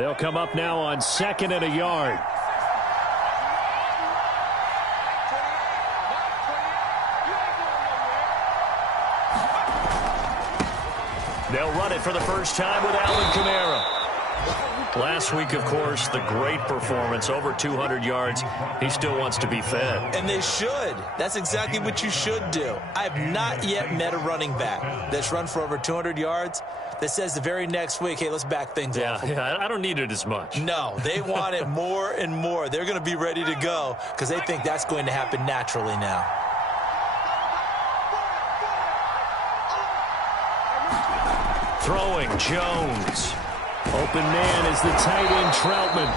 They'll come up now on 2nd and a yard. They'll run it for the first time with Alvin Kamara. Last week, of course, the great performance, over 200 yards. He still wants to be fed. And they should. That's exactly what you should do. I have not yet met a running back that's run for over 200 yards that says the very next week, hey, let's back things off. Yeah, I don't need it as much. No, they want it more and more. They're going to be ready to go because they think that's going to happen naturally now. Throwing Jones. Open man is the tight end Troutman.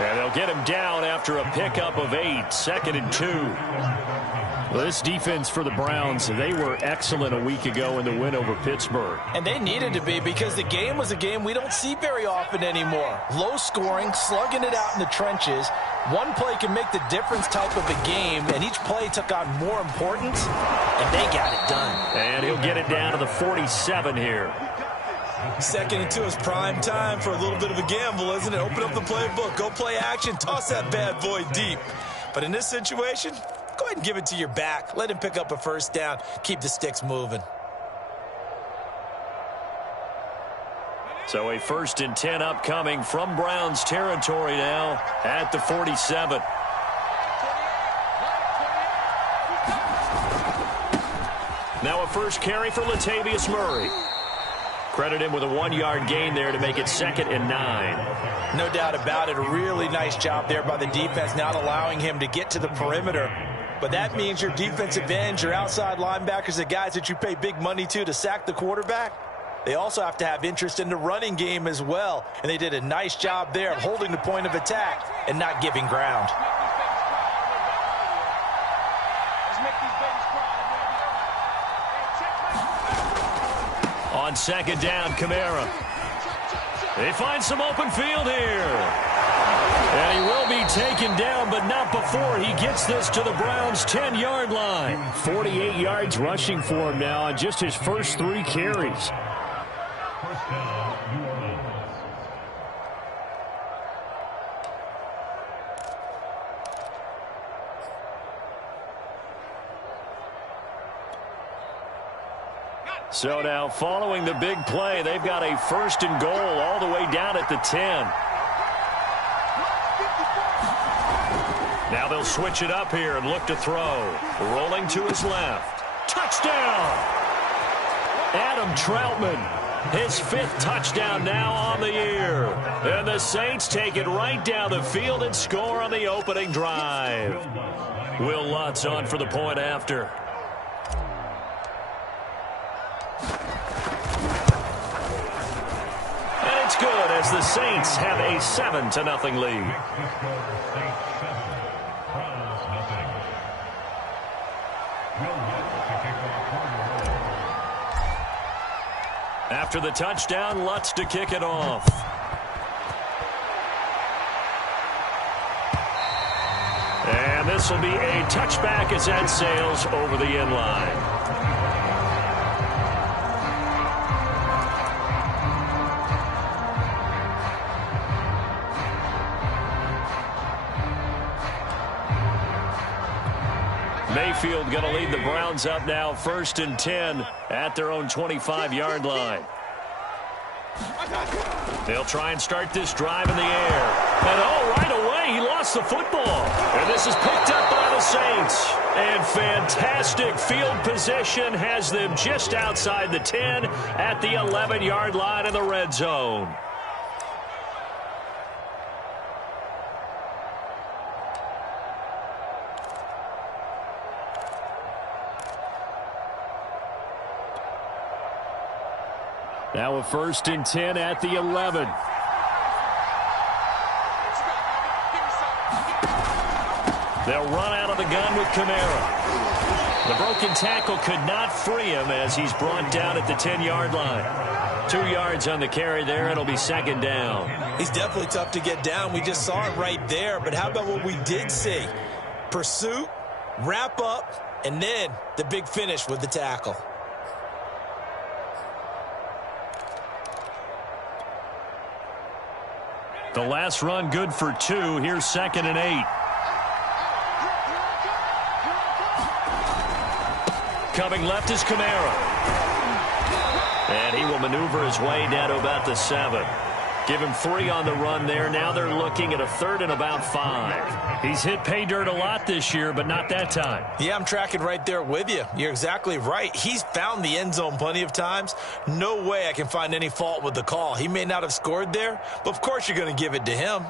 And they'll get him down after a pickup of 8, 2nd and 2. Well, this defense for the Browns, they were excellent a week ago in the win over Pittsburgh. And they needed to be because the game was a game we don't see very often anymore. Low scoring, slugging it out in the trenches. One play can make the difference type of a game, and each play took on more importance, and they got it done. And he'll get it down to the 47 here. 2nd and 2 is prime time for a little bit of a gamble, isn't it? Open up the playbook, go play action, toss that bad boy deep. But in this situation, go ahead and give it to your back. Let him pick up a first down. Keep the sticks moving. So a 1st and 10 upcoming from Browns territory now at the 47. Now a first carry for Latavius Murray. Credit him with a 1-yard gain there to make it 2nd and 9. No doubt about it. A really nice job there by the defense, not allowing him to get to the perimeter. But that means your defensive ends, your outside linebackers, the guys that you pay big money to sack the quarterback, they also have to have interest in the running game as well. And they did a nice job there of holding the point of attack and not giving ground. On 2nd down, Kamara. They find some open field here. And he will be taken down, but not before he gets this to the Browns' 10-yard line. 48 yards rushing for him now on just his first 3 carries. So now following the big play, they've got a 1st and goal all the way down at the 10. Now they'll switch it up here and look to throw. Rolling to his left. Touchdown! Adam Troutman, his 5th touchdown now on the year. And the Saints take it right down the field and score on the opening drive. Will Lutz on for the point after. Good as the Saints have a 7-0 lead. After the touchdown, Lutz to kick it off. And this will be a touchback as that sails over the end line. Mayfield going to lead the Browns up now 1st and 10 at their own 25-yard line. They'll try and start this drive in the air. And right away he lost the football. And this is picked up by the Saints. And fantastic field position has them just outside the 10 at the 11-yard line in the red zone. Now a 1st and 10 at the 11. They'll run out of the gun with Kamara. The broken tackle could not free him as he's brought down at the 10-yard line. 2 yards on the carry there. It'll be 2nd down. He's definitely tough to get down. We just saw it right there. But how about what we did see? Pursuit, wrap up, and then the big finish with the tackle. The last run good for 2. Here's 2nd and 8. Coming left is Kamara. And he will maneuver his way down to about the 7. Give him 3 on the run there. Now they're looking at a 3rd and about 5. He's hit pay dirt a lot this year, but not that time. Yeah, I'm tracking right there with you. You're exactly right. He's found the end zone plenty of times. No way I can find any fault with the call. He may not have scored there, but of course you're going to give it to him.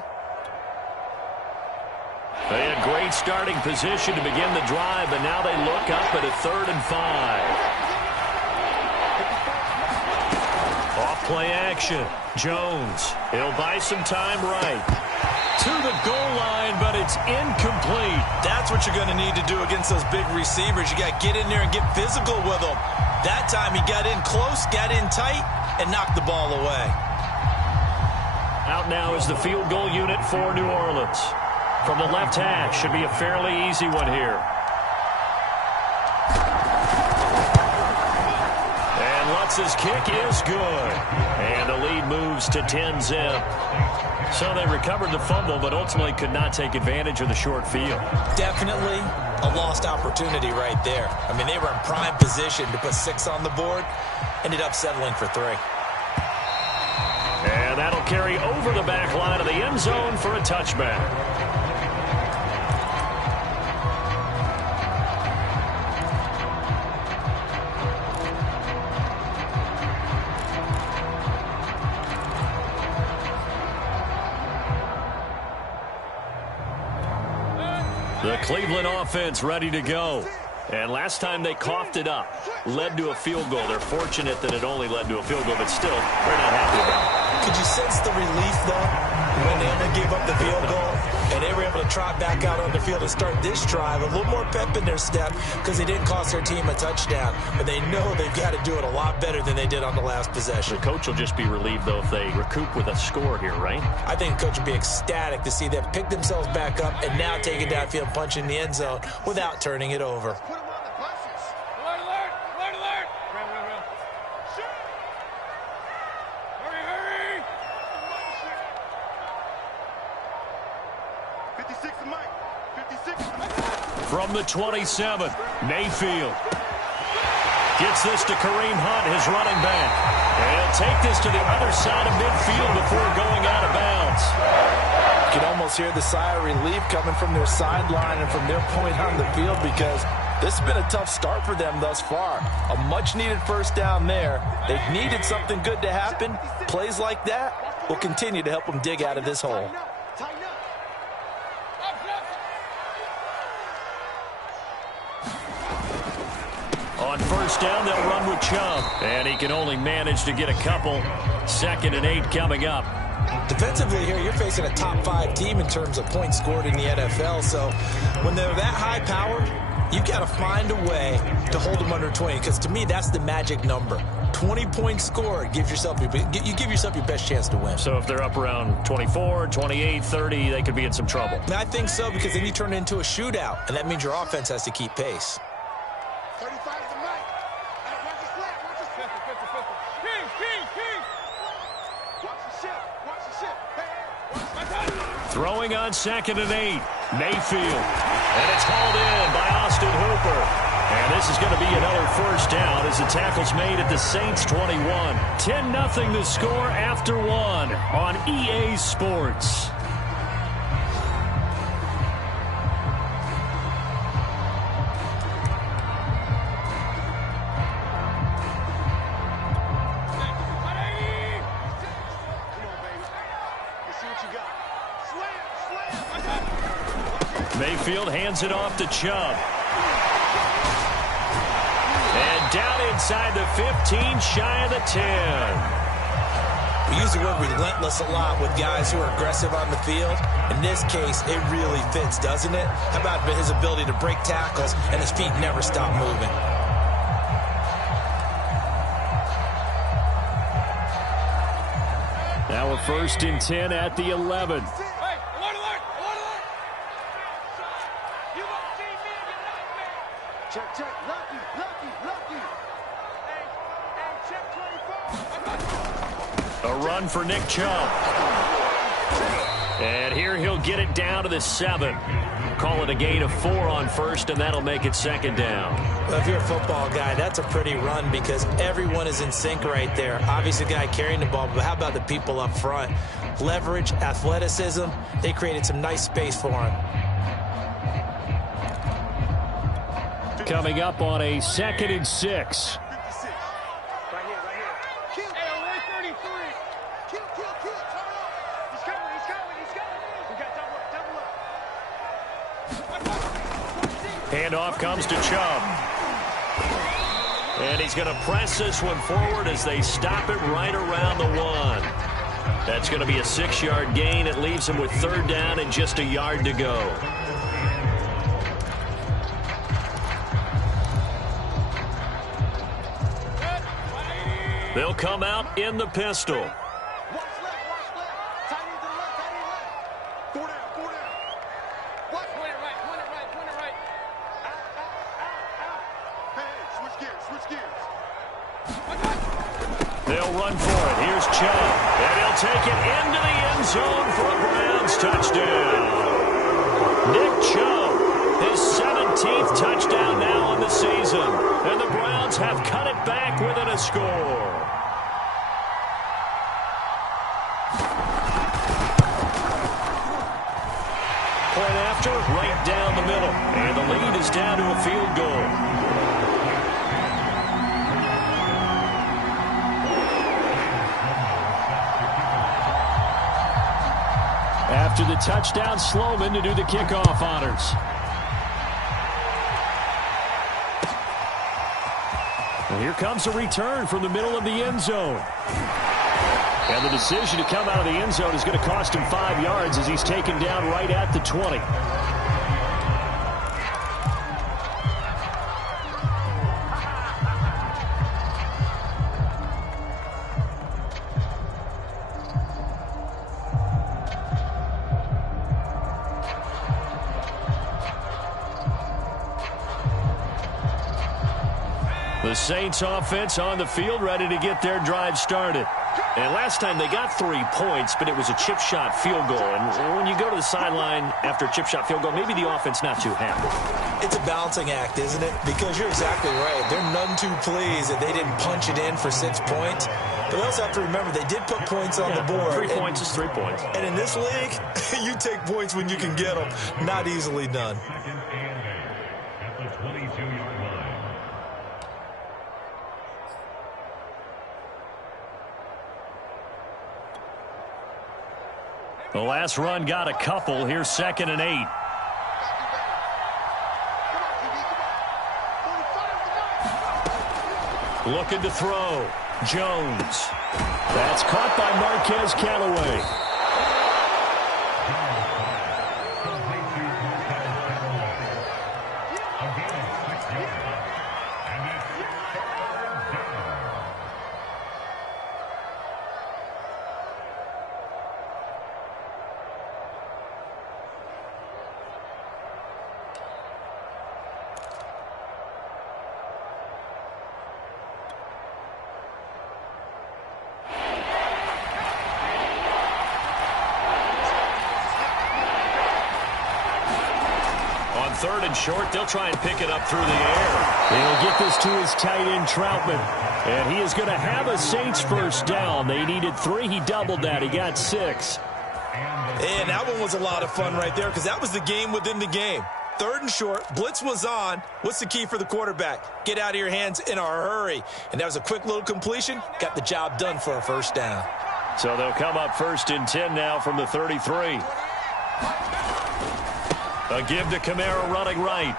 They had great starting position to begin the drive, but now they look up at a 3rd and 5. Off-play action. Jones. He'll buy some time right. To the goal line, but it's incomplete. That's what you're going to need to do against those big receivers. You got to get in there and get physical with them. That time he got in close, got in tight, and knocked the ball away. Out now is the field goal unit for New Orleans. From the left hash, should be a fairly easy one here. And Lutz's kick is good. And the lead moves to 10-zip. So they recovered the fumble, but ultimately could not take advantage of the short field. Definitely a lost opportunity right there. I mean, they were in prime position to put 6 on the board. Ended up settling for 3. And that'll carry over the back line of the end zone for a touchback. The Cleveland offense ready to go. And last time they coughed it up, led to a field goal. They're fortunate that it only led to a field goal, but still, they're not happy about it. Could you sense the relief, though, when they only gave up the field goal and they were able to trot back out on the field and start this drive? A little more pep in their step because they didn't cost their team a touchdown, but they know they've got to do it a lot better than they did on the last possession. The coach will just be relieved, though, if they recoup with a score here, right? I think the coach will be ecstatic to see them pick themselves back up and now take it downfield, punch in the end zone without turning it over. From the 27, Mayfield gets this to Kareem Hunt, his running back. And he'll take this to the other side of midfield before going out of bounds. You can almost hear the sigh of relief coming from their sideline and from their point on the field because this has been a tough start for them thus far. A much-needed first down there. They've needed something good to happen. Plays like that will continue to help them dig out of this hole. On first down, they'll run with Chubb. And he can only manage to get a couple. 2nd and 8 coming up. Defensively here, you're facing a top 5 team in terms of points scored in the NFL. So when they're that high-powered, you've got to find a way to hold them under 20. Because to me, that's the magic number. 20 points scored gives yourself you give yourself your best chance to win. So if they're up around 24, 28, 30, they could be in some trouble. And I think so, because then you turn it into a shootout, and that means your offense has to keep pace. Throwing on 2nd and 8. Mayfield. And it's hauled in by Austin Hooper. And this is going to be another first down as the tackle's made at the Saints 21. 10-0 the score after 1 on EA Sports. Mayfield hands it off to Chubb. And down inside the 15, shy of the 10. We use the word relentless a lot with guys who are aggressive on the field. In this case, it really fits, doesn't it? How about his ability to break tackles and his feet never stop moving? Now a 1st and 10 at the 11. Check, lucky. Hey, check 24. A run for Nick Chubb. And here he'll get it down to the 7. Call it a gain of 4 on first, and that'll make it second down. Well, if you're a football guy, that's a pretty run because everyone is in sync right there. Obviously, the guy carrying the ball, but how about the people up front? Leverage, athleticism, they created some nice space for him. Coming up on a 2nd and 6. Handoff comes to Chubb. And he's going to press this one forward as they stop it right around the 1. That's going to be a 6-yard gain. It leaves him with 3rd down and just a yard to go. They'll come out in the pistol. They'll run for it. Here's Chubb. And he'll take it into the end zone for a Browns touchdown. Nick Chubb, his 17th touchdown now on the season. And the Browns have cut it back within a score. Point after, right down the middle. And the lead is down to a field goal. After the touchdown, Sloman to do the kickoff honors. And here comes a return from the middle of the end zone. And the decision to come out of the end zone is going to cost him 5 yards as he's taken down right at the 20. The Saints offense on the field ready to get their drive started. And last time they got 3 points, but it was a chip shot field goal. And when you go to the sideline after a chip shot field goal, maybe the offense not too happy. It's a balancing act, isn't it? Because you're exactly right. They're none too pleased that they didn't punch it in for 6 points. But they also have to remember they did put points on the board. 3 points is 3 points. And in this league, you take points when you can get them. Not easily done. The last run got a couple. Here's 2nd and 8. Looking to throw. Jones. That's caught by Marquez Callaway. Third and short, they'll try and pick it up through the air. They'll get this to his tight end, Troutman. And he is going to have a Saints first down. They needed 3. He doubled that. He got 6. And that one was a lot of fun right there because that was the game within the game. 3rd and short, blitz was on. What's the key for the quarterback? Get out of your hands in a hurry. And that was a quick little completion. Got the job done for a first down. So they'll come up 1st and 10 now from the 33. A give to Kamara running right.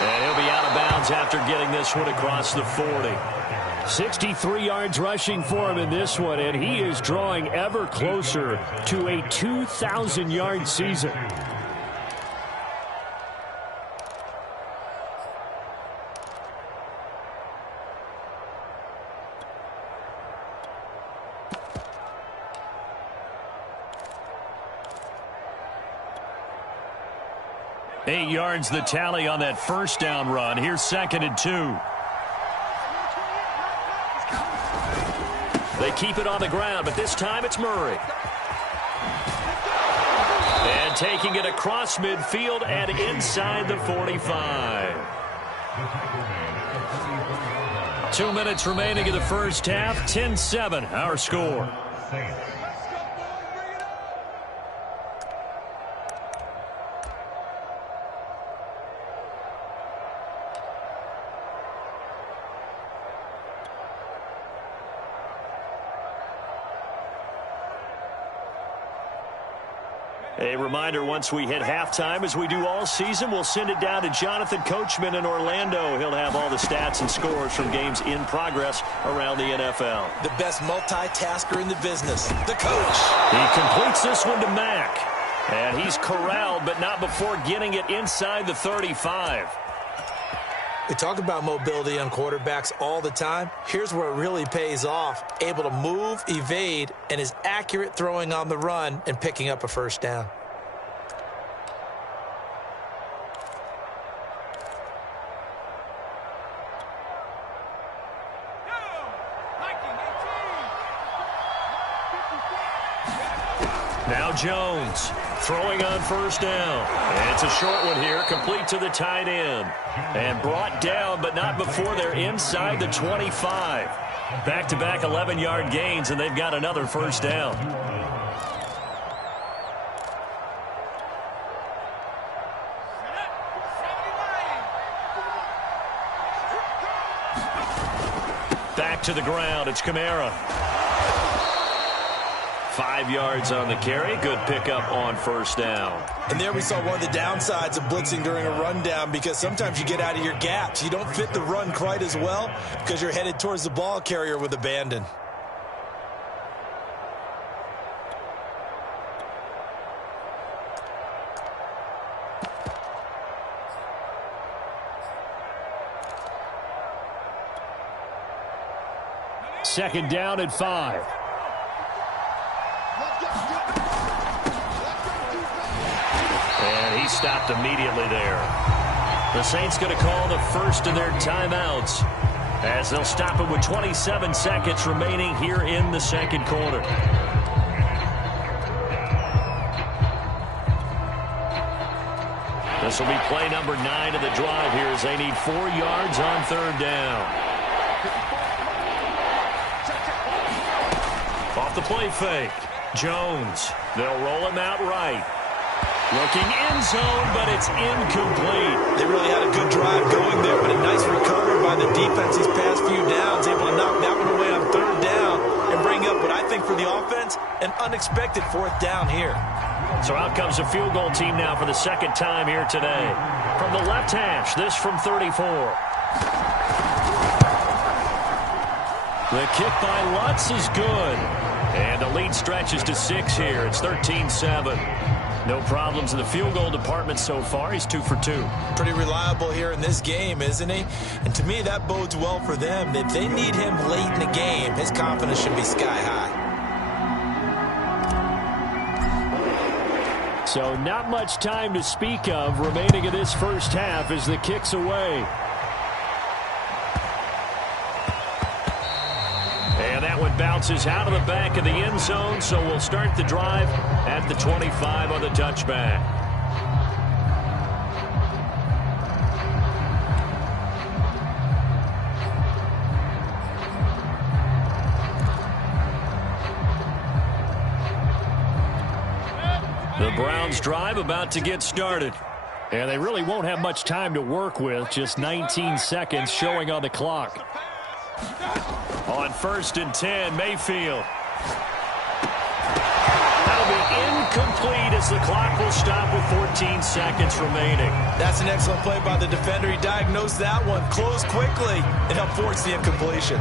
And he'll be out of bounds after getting this one across the 40. 63 yards rushing for him in this one, and he is drawing ever closer to a 2,000-yard season. Eight yards the tally on that first down run. Here's 2nd and 2. They keep it on the ground, but this time it's Murray. And taking it across midfield and inside the 45. 2 minutes remaining in the first half. 10-7, our score. A reminder, once we hit halftime, as we do all season, we'll send it down to Jonathan Coachman in Orlando. He'll have all the stats and scores from games in progress around the NFL. The best multitasker in the business, the coach. He completes this one to Mack. And he's corralled, but not before getting it inside the 35. We talk about mobility on quarterbacks all the time. Here's where it really pays off. Able to move, evade, and is accurate throwing on the run and picking up a first down. Now Jones throwing on first down. And it's a short one here, complete to the tight end. And brought down, but not before they're inside the 25. Back-to-back 11-yard gains, and they've got another first down. Back to the ground, it's Kamara. 5 yards on the carry. Good pickup on first down. And there we saw one of the downsides of blitzing during a rundown, because sometimes you get out of your gaps. You don't fit the run quite as well because you're headed towards the ball carrier with abandon. Second down and 5. And he stopped immediately there. The Saints going to call the first of their timeouts as they'll stop it with 27 seconds remaining here in the second quarter. This will be play number 9 of the drive here as they need 4 yards on third down. Off the play fake. Jones. They'll roll him out right. Looking end zone, but it's incomplete. They really had a good drive going there, but a nice recovery by the defense these past few downs, able to knock that one away on third down and bring up what I think for the offense, an unexpected fourth down here. So out comes a field goal team now for the second time here today. From the left hash, this from 34. The kick by Lutz is good. And the lead stretches to 6 here. It's 13-7. No problems in the field goal department so far. He's 2 for 2. Pretty reliable here in this game, isn't he? And to me, that bodes well for them. If they need him late in the game, his confidence should be sky high. So not much time to speak of remaining in this first half as the kick's away. And that one bounces out of the back of the end zone, so we'll start the drive at the 25 on the touchback. The Browns drive about to get started. And they really won't have much time to work with, just 19 seconds showing on the clock. On 1st and 10, Mayfield. That'll be incomplete as the clock will stop with 14 seconds remaining. That's an excellent play by the defender. He diagnosed that one, closed quickly, and helped force the incompletion.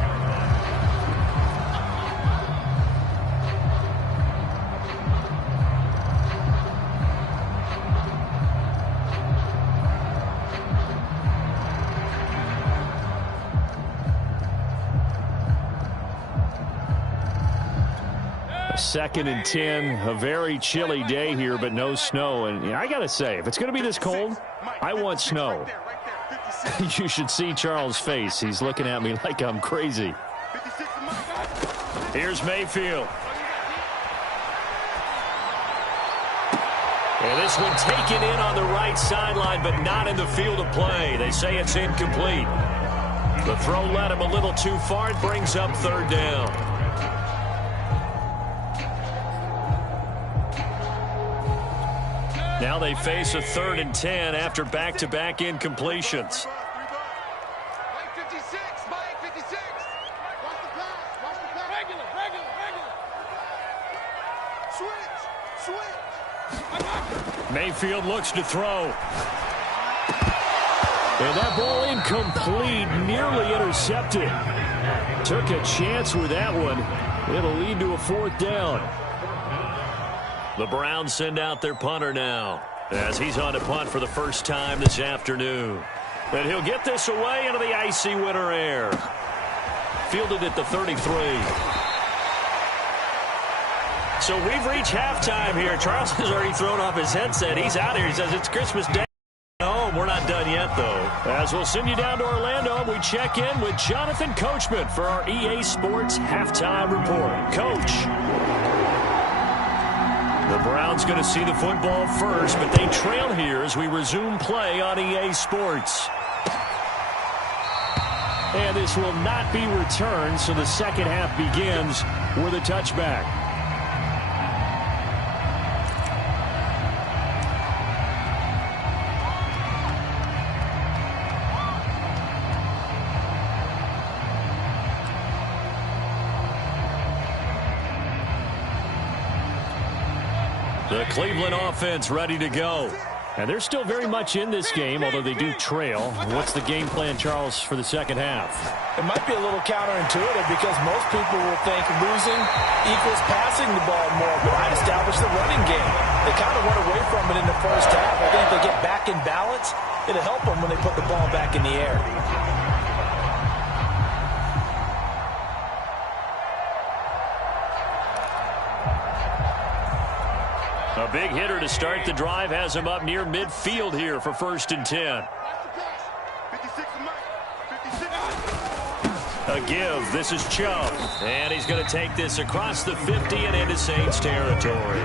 Second and 10, a very chilly day here, but no snow. And I got to say, if it's going to be this cold, I want snow. You should see Charles' face. He's looking at me like I'm crazy. Here's Mayfield. And this one taken in on the right sideline, but not in the field of play. They say it's incomplete. The throw led him a little too far. It brings up third down. Now they face a 3rd and 10 after back-to-back incompletions. Mayfield looks to throw. And that ball incomplete, nearly intercepted. Took a chance with that one. It'll lead to a 4th down. The Browns send out their punter now, as he's on to punt for the first time this afternoon. And he'll get this away into the icy winter air. Fielded at the 33. So we've reached halftime here. Charles has already thrown off his headset. He's out here. He says it's Christmas Day. Oh, we're not done yet, though. As we'll send you down to Orlando, we check in with Jonathan Coachman for our EA Sports Halftime Report. Coach. The Browns going to see the football first, but they trail here as we resume play on EA Sports. And this will not be returned, so the second half begins with a touchback. The Cleveland offense ready to go. And they're still very much in this game, although they do trail. What's the game plan, Charles, for the second half? It might be a little counterintuitive because most people will think losing equals passing the ball more, but I established the running game. They kind of went away from it in the first half. I think if they get back in balance, it'll help them when they put the ball back in the air. A big hitter to start the drive has him up near midfield here for 1st and 10. A give. This is Chubb. And he's going to take this across the 50 and into Saints territory.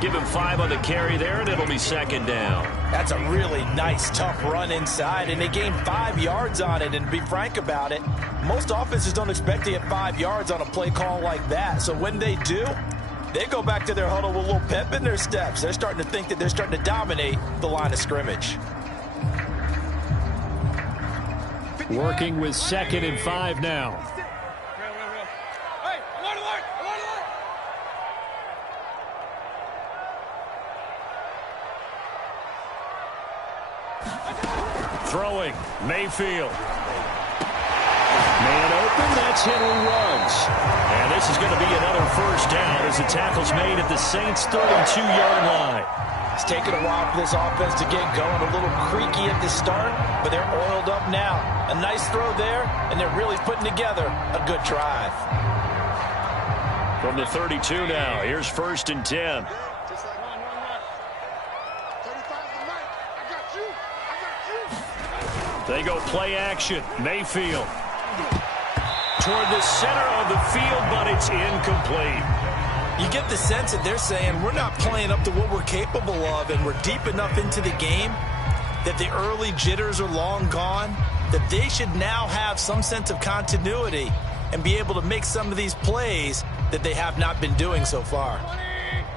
Give him 5 on the carry there, and it'll be 2nd down. That's a really nice, tough run inside, and they gained 5 yards on it. And to be frank about it, most offenses don't expect to get 5 yards on a play call like that. So when they do, they go back to their huddle with a little pep in their steps. They're starting to think that they're starting to dominate the line of scrimmage. Working with 2nd and 5 now. Throwing, Mayfield. Man open, that's Henry Ruggs. And this is going to be another 1st down as the tackle's made at the Saints' 32-yard line. It's taken a while for this offense to get going. A little creaky at the start, but they're oiled up now. A nice throw there, and they're really putting together a good drive. From the 32 now, here's 1st and 10. They go play action. Mayfield. Toward the center of the field, but it's incomplete. You get the sense that they're saying we're not playing up to what we're capable of, and we're deep enough into the game that the early jitters are long gone, that they should now have some sense of continuity and be able to make some of these plays that they have not been doing so far.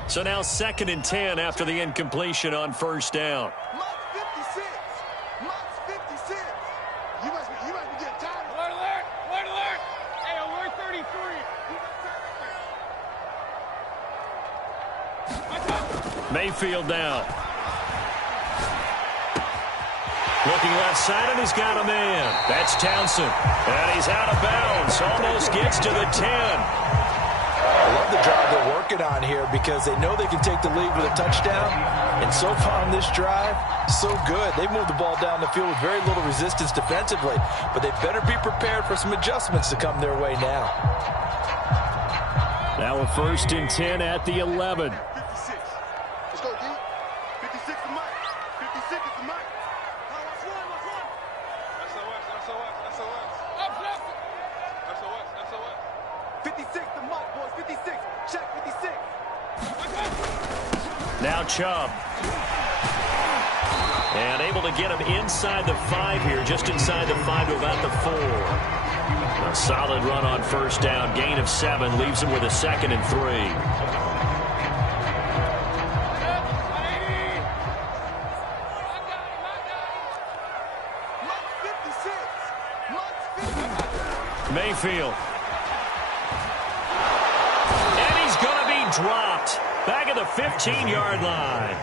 So now 2nd and 10 after the incompletion on 1st down. Mayfield down. Looking left side, and he's got a man. That's Townsend. And he's out of bounds. Almost gets to the 10. I love the drive they're working on here because they know they can take the lead with a touchdown. And so far on this drive, so good. They moved the ball down the field with very little resistance defensively. But they better be prepared for some adjustments to come their way now. Now a 1st and 10 at the 11. Now Chubb. And able to get him inside the 5 here, just inside the 5 to about the 4. A solid run on first down, gain of 7, leaves him with a 2nd and 3. Mayfield. And he's going to be dropped. Back at the 15-yard line.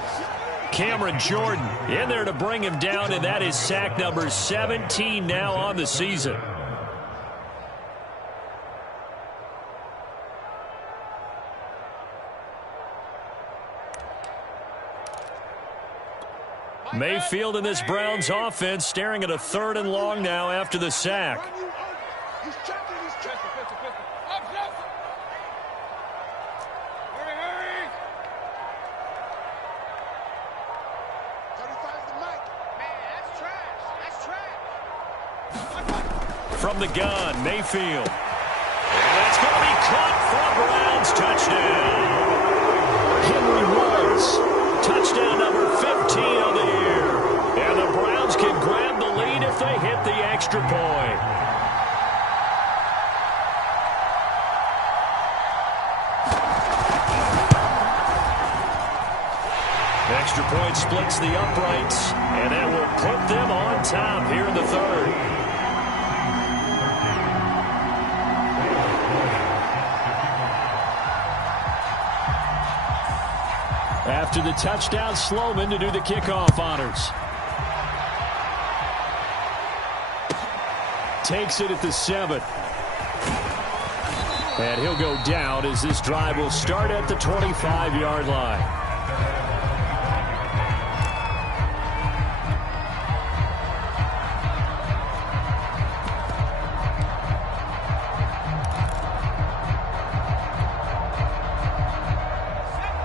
Cameron Jordan in there to bring him down, and that is sack number 17 now on the season. Mayfield in this Browns offense staring at a 3rd and long now after the sack. From the gun, Mayfield. And that's going to be caught for a Browns touchdown. Henry Ruggs, touchdown number 15 on the year. And the Browns can grab the lead if they hit the extra point. Extra point splits the uprights, and that will put them on top here in the 3rd. After the touchdown, Sloman to do the kickoff honors. Takes it at the 7. And he'll go down as this drive will start at the 25-yard line.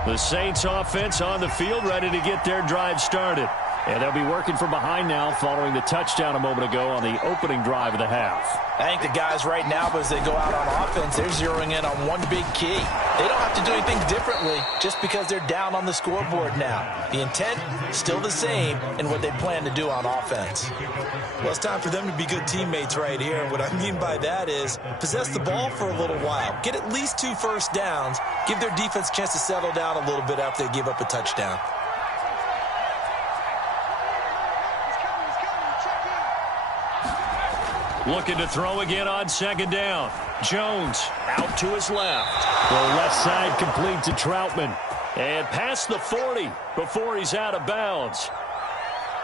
The Saints offense on the field, ready to get their drive started. And they'll be working from behind now following the touchdown a moment ago on the opening drive of the half. I think the guys right now, as they go out on offense, they're zeroing in on one big key. They don't have to do anything differently just because they're down on the scoreboard now. The intent, still the same in what they plan to do on offense. Well, it's time for them to be good teammates right here. What I mean by that is possess the ball for a little while. Get at least 2 first downs. Give their defense a chance to settle down a little bit after they give up a touchdown. Looking to throw again on 2nd down. Jones out to his left. The left side complete to Troutman. And past the 40 before he's out of bounds.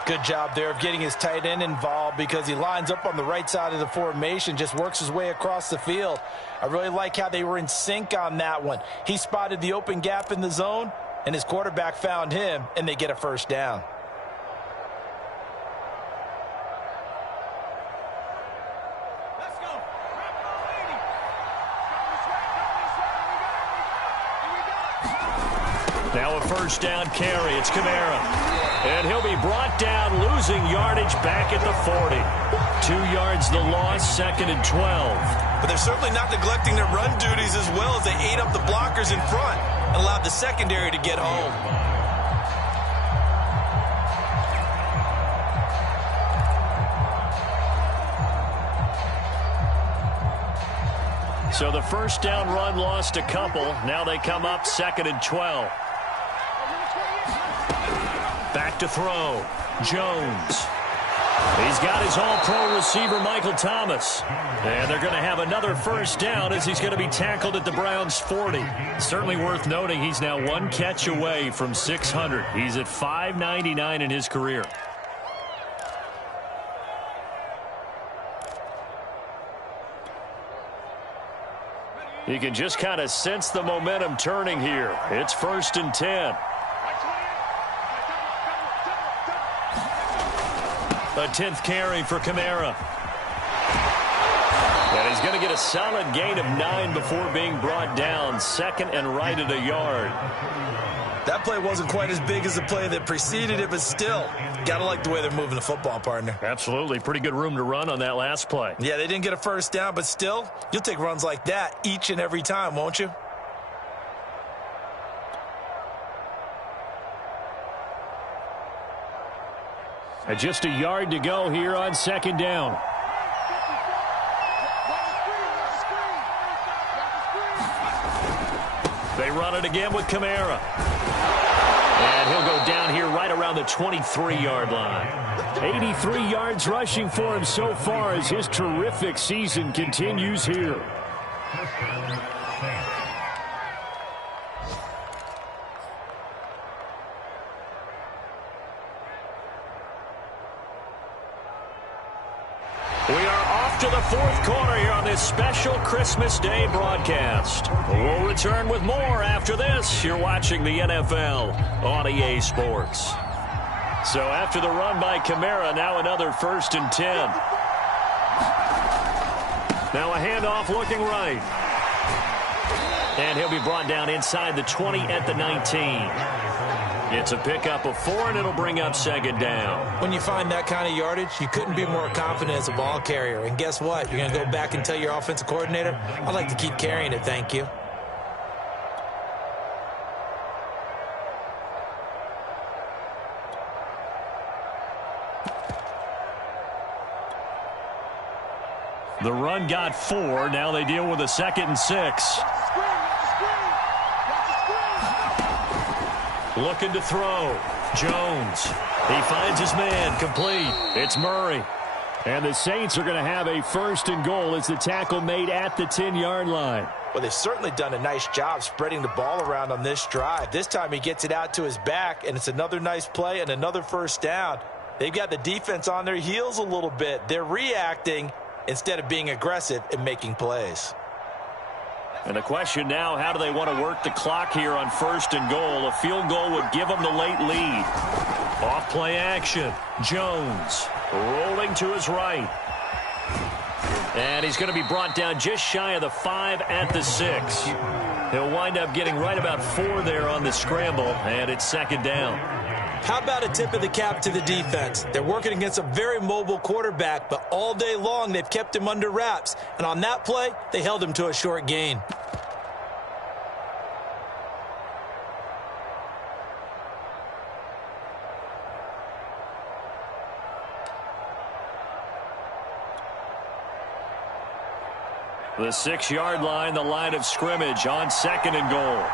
Good job there of getting his tight end involved because he lines up on the right side of the formation, just works his way across the field. I really like how they were in sync on that one. He spotted the open gap in the zone, and his quarterback found him, and they get a first down. Now a first down carry. It's Kamara. And he'll be brought down, losing yardage back at the 40. 2 yards the loss, 2nd and 12. But they're certainly not neglecting their run duties as well as they ate up the blockers in front and allowed the secondary to get home. So the first down run lost a couple. Now they come up 2nd and 12. Back to throw. Jones. He's got his all-pro receiver, Michael Thomas. And they're going to have another first down as he's going to be tackled at the Browns' 40. Certainly worth noting he's now 1 catch away from 600. He's at 599 in his career. You can just kind of sense the momentum turning here. It's 1st and 10. A 10th carry for Kamara. And he's going to get a solid gain of 9 before being brought down. 2nd and right at a yard. That play wasn't quite as big as the play that preceded it, but still, got to like the way they're moving the football, partner. Absolutely. Pretty good room to run on that last play. Yeah, they didn't get a first down, but still, you'll take runs like that each and every time, won't you? And just a yard to go here on second down. They run it again with Kamara. And he'll go down here right around the 23-yard line. 83 yards rushing for him so far as his terrific season continues here. We are off to the fourth quarter here on this special Christmas Day broadcast. We'll return with more after this. You're watching the NFL on EA Sports. So after the run by Kamara, now another 1st and 10. Now a handoff looking right. And he'll be brought down inside the 20 at the 19. It's a pickup of 4, and it'll bring up second down. When you find that kind of yardage, you couldn't be more confident as a ball carrier. And guess what? You're going to go back and tell your offensive coordinator, I'd like to keep carrying it, thank you. The run got 4. Now they deal with a 2nd and 6. Looking to throw. Jones. He finds his man. Complete. It's Murray. And the Saints are going to have a 1st and goal as the tackle made at the 10-yard line. Well, they've certainly done a nice job spreading the ball around on this drive. This time he gets it out to his back, and it's another nice play and another 1st down. They've got the defense on their heels a little bit. They're reacting instead of being aggressive and making plays. And the question now, how do they want to work the clock here on 1st and goal? A field goal would give them the late lead. Off play action. Jones rolling to his right. And he's going to be brought down just shy of the 5 at the 6. He'll wind up getting right about 4 there on the scramble, and it's second down. How about a tip of the cap to the defense? They're working against a very mobile quarterback, but all day long they've kept him under wraps. And on that play, they held him to a short gain. The 6-yard line, the line of scrimmage on 2nd and goal.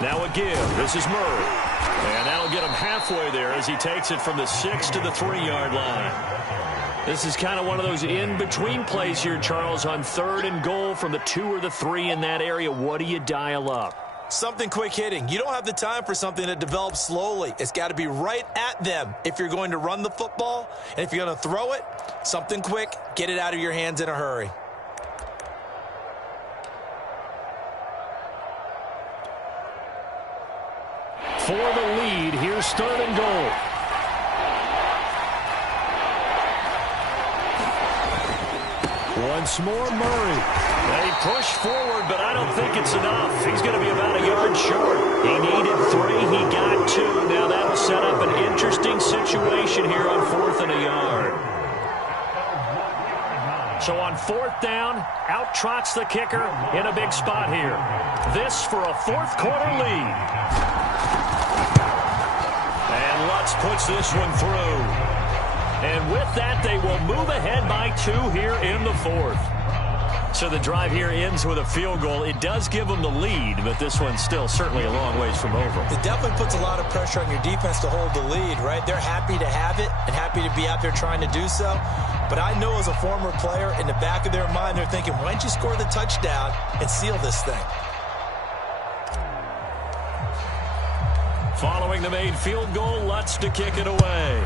Now a give. This is Murray. And that'll get him halfway there as he takes it from the 6 to the 3-yard line. This is kind of one of those in-between plays here, Charles, on 3rd and goal from the 2 or the 3 in that area. What do you dial up? Something quick hitting. You don't have the time for something that develops slowly. It's got to be right at them if you're going to run the football. And if you're going to throw it, something quick, get it out of your hands in a hurry. For the lead, here's 3rd and goal. Once more, Murray. They push forward, but I don't think it's enough. He's going to be about a yard short. He needed 3. He got 2. Now that'll set up an interesting situation here on 4th and a yard. So on 4th down, out trots the kicker in a big spot here. This for a 4th quarter lead. And Lutz puts this one through. And with that, they will move ahead by 2 here in the 4th. So the drive here ends with a field goal. It does give them the lead, but this one's still certainly a long ways from over. It definitely puts a lot of pressure on your defense to hold the lead, right? They're happy to have it and happy to be out there trying to do so. But I know as a former player, in the back of their mind, they're thinking, why don't you score the touchdown and seal this thing? Following the made field goal, Lutz to kick it away.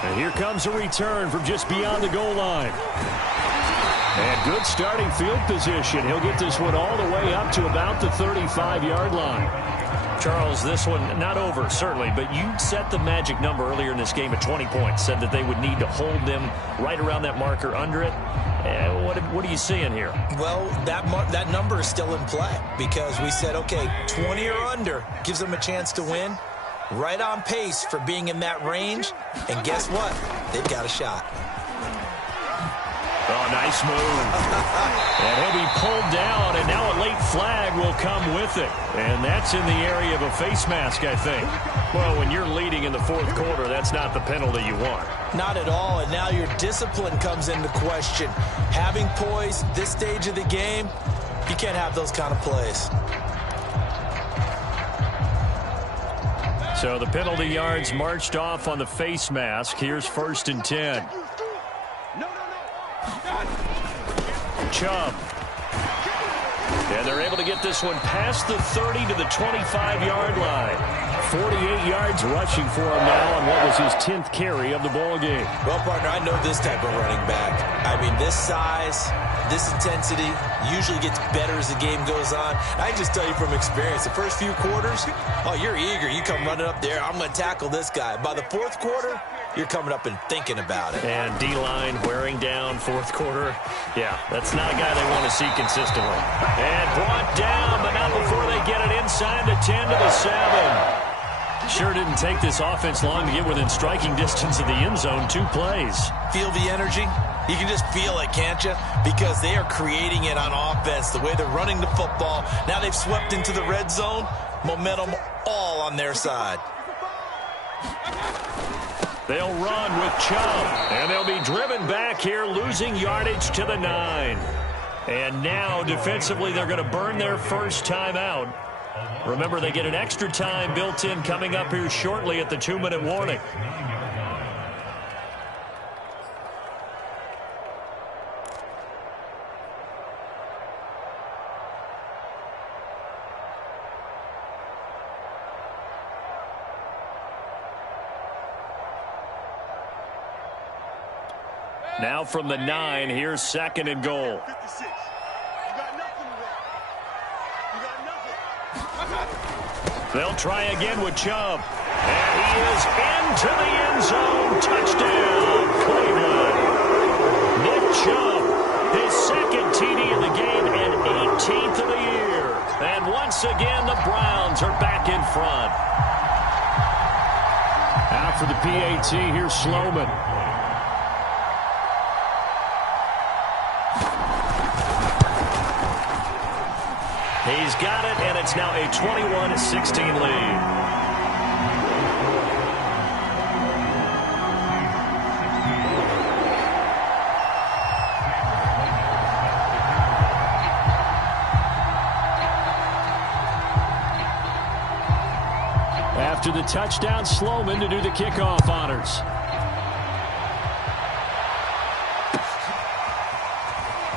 And here comes a return from just beyond the goal line. And good starting field position. He'll get this one all the way up to about the 35-yard line. Charles, this one not over, certainly, but you set the magic number earlier in this game at 20 points. Said that they would need to hold them right around that marker under it. What are you seeing here? Well, that number is still in play because we said, okay, 20 or under gives them a chance to win. Right on pace for being in that range. And guess what? They've got a shot. Oh, nice move. And he'll be pulled down, and now a late flag will come with it. And that's in the area of a face mask, I think. Well, when you're leading in the fourth quarter, that's not the penalty you want. Not at all, and now your discipline comes into question. Having poise this stage of the game, you can't have those kind of plays. So the penalty yards marched off on the face mask. Here's 1st and 10. Chubb. And they're able to get this one past the 30 to the 25-yard line. 48 yards rushing for him now on what was his 10th carry of the ball game. Well, partner, I know this type of running back. I mean, this size, this intensity usually gets better as the game goes on. I can just tell you from experience, the first few quarters, oh, you're eager. You come running up there, I'm going to tackle this guy. By the fourth quarter, you're coming up and thinking about it. And D-line wearing down fourth quarter. Yeah, that's not a guy they want to see consistently. And brought down, but not before they get it inside the 10 to the 7. Sure didn't take this offense long to get within striking distance of the end zone. 2 plays. Feel the energy? You can just feel it, can't you? Because they are creating it on offense, the way they're running the football. Now they've swept into the red zone. Momentum all on their side. They'll run with Chubb, and they'll be driven back here, losing yardage to the 9. And now, defensively, they're going to burn their first timeout. Remember, they get an extra time built in coming up here shortly at the 2-minute warning. Now from the 9, here's 2nd and goal. They'll try again with Chubb. And he is into the end zone. Touchdown, Cleveland. Nick Chubb, his 2nd TD of the game and 18th of the year. And once again, the Browns are back in front. Out for the PAT, here's Sloman. He's got it, and it's now a 21-16 lead. After the touchdown, Sloman to do the kickoff honors.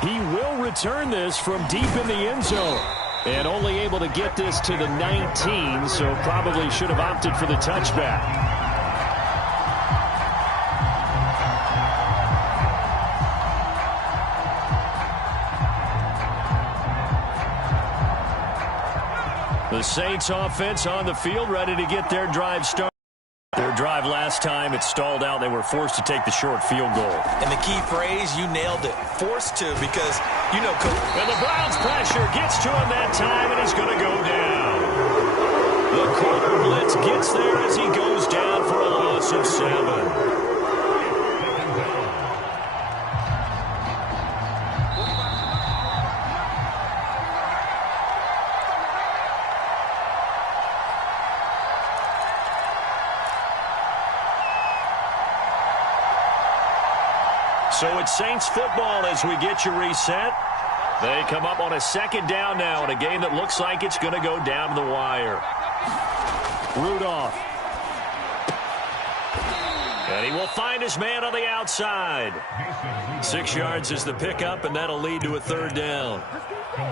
He will return this from deep in the end zone. And only able to get this to the 19, so probably should have opted for the touchback. The Saints offense on the field, ready to get their drive started. Their drive last time, it stalled out. They were forced to take the short field goal. And the key phrase, you nailed it. Forced to, because, you know, Coach. And the Browns pressure gets to him that time, and he's going to go down. The corner blitz gets there as he goes down for a loss of 7. So it's Saints football as we get you reset. They come up on a 2nd down now in a game that looks like it's going to go down to the wire. Rudolph. And he will find his man on the outside. 6 yards is the pickup, and that'll lead to a 3rd down.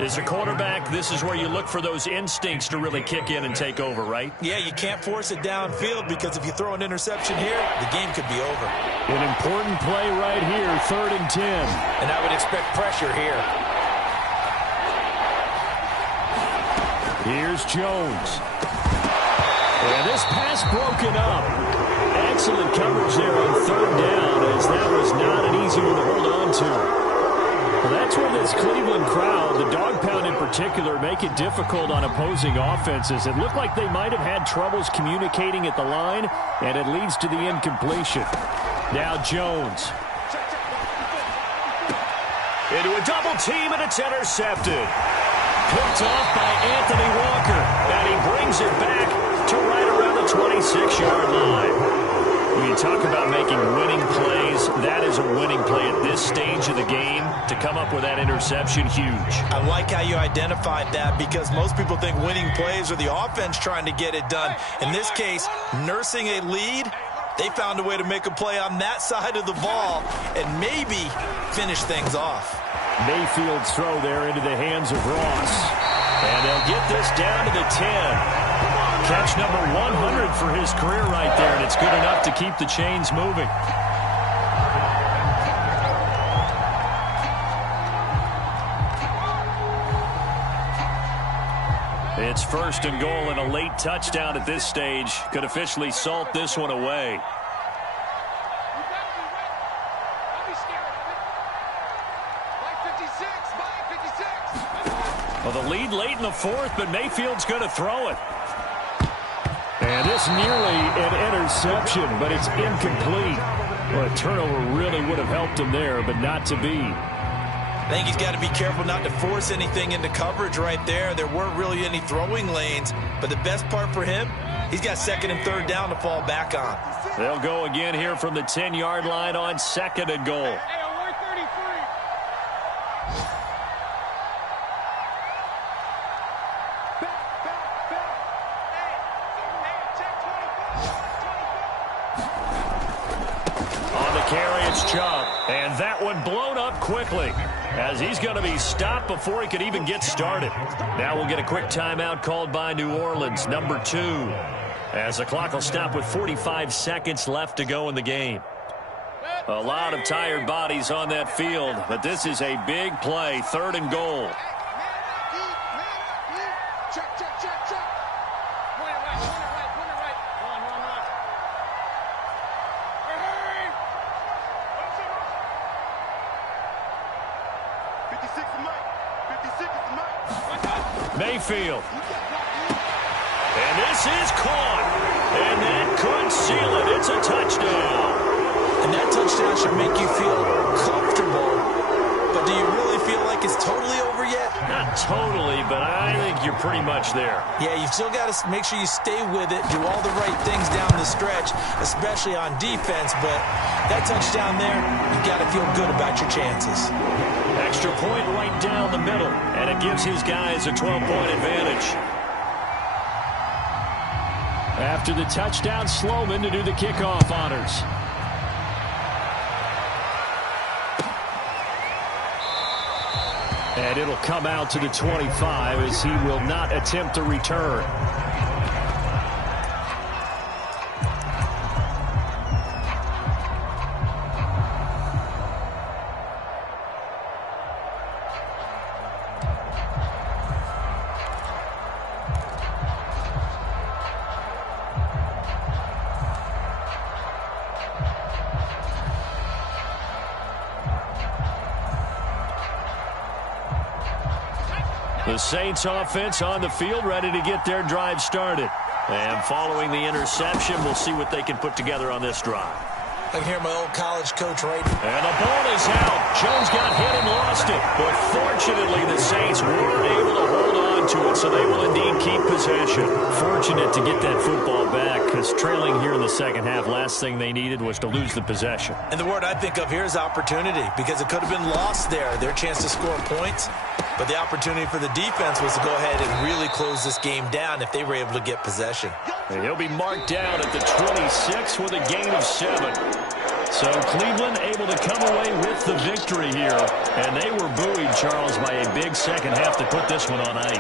As a quarterback, this is where you look for those instincts to really kick in and take over, right? Yeah, you can't force it downfield, because if you throw an interception here, the game could be over. An important play right here, 3rd and 10. And I would expect pressure here. Here's Jones. And this pass broken up. Excellent coverage there on 3rd down, as that was not an easy one to hold on to. Well, that's where this Cleveland crowd, the dog pound in particular, make it difficult on opposing offenses. It looked like they might have had troubles communicating at the line, and it leads to the incompletion. Now Jones. Into a double team, and it's intercepted. Picked off by Anthony Walker, and he brings it back to right around the 26-yard line. When you talk about making winning plays, that is a winning play at this stage of the game. To come up with that interception, huge. I like how you identified that, because most people think winning plays are the offense trying to get it done. In this case, nursing a lead, they found a way to make a play on that side of the ball and maybe finish things off. Mayfield's throw there into the hands of Ross. And they'll get this down to the 10. Catch number 100 for his career right there, and it's good enough to keep the chains moving. It's 1st and goal, and a late touchdown at this stage could officially salt this one away. Well, the lead late in the 4th, but Mayfield's going to throw it. And this nearly an interception, but it's incomplete. Well, a turnover really would have helped him there, but not to be. I think he's got to be careful not to force anything into coverage right there. There weren't really any throwing lanes, but the best part for him, he's got 2nd and 3rd down to fall back on. They'll go again here from the 10-yard line on 2nd and goal. And that one blown up quickly as he's going to be stopped before he could even get started. Now we'll get a quick timeout called by New Orleans, number 2, as the clock will stop with 45 seconds left to go in the game. A lot of tired bodies on that field, but this is a big play, 3rd and goal. Mayfield. And this is caught. And that could seal it. It's a touchdown. And that touchdown should make you feel comfortable. But do you really feel like it's totally over yet? Not totally, but I think you're pretty much there. Yeah, you've still got to make sure you stay with it, do all the right things down the stretch, especially on defense. But that touchdown there, you've got to feel good about your chances. Extra point right down the middle, and it gives his guys a 12-point advantage. After the touchdown, Sloman to do the kickoff honors. And it'll come out to the 25 as he will not attempt to return. The Saints offense on the field, ready to get their drive started. And following the interception, we'll see what they can put together on this drive. I can hear my old college coach right. And the ball is out. Jones got hit and lost it. But fortunately, the Saints weren't able to hold on to it, so they will indeed keep possession. Fortunate to get that football back, because trailing here in the second half, last thing they needed was to lose the possession. And the word I think of here is opportunity, because it could have been lost there, their chance to score points. But the opportunity for the defense was to go ahead and really close this game down if they were able to get possession. And he'll be marked down at the 26 with a gain of 7. So Cleveland able to come away with the victory here. And they were buoyed, Charles, by a big second half to put this one on ice.